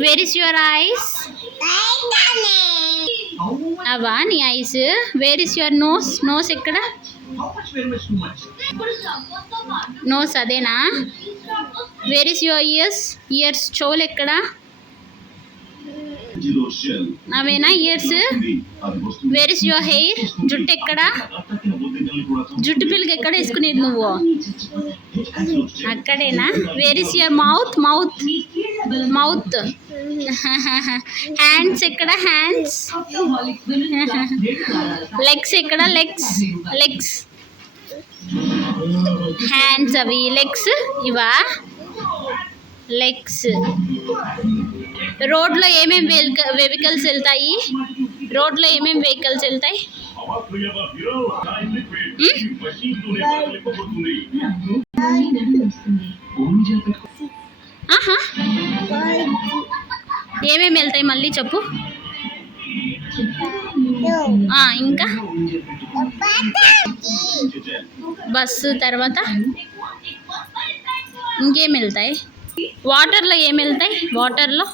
Wear is your eyes? అవా నీ eyes? Where is your nose? Nose ఎక్కడ? Nose అదేనా? Where is your ears? Ears చెవులు ఎక్కడ? అవేనా ears? Where is your hair? జుట్టు ఎక్కడ? జుట్టు పిల్లకి ఎక్కడ వేసుకునేది నువ్వు? అక్కడేనా? Where is your mouth? Mouth mouth. Hands ఎక్కడ? హ్యాండ్స్. లెగ్స్ ఎక్కడ? Legs legs. హ్యాండ్స్ అవి, లెగ్స్ ఇవా? లెగ్స్. రోడ్లో ఏమేమి వెహికల్స్ వెళ్తాయి? రోడ్లో ఏమేమి వెహికల్స్ వెళ్తాయి? ఆహా, ఏమేమి వెళ్తాయి మళ్ళీ చెప్పు. ఇంకా బస్సు, తర్వాత ఇంకేం వెళ్తాయి? వాటర్లో ఏం వెళ్తాయి? వాటర్లో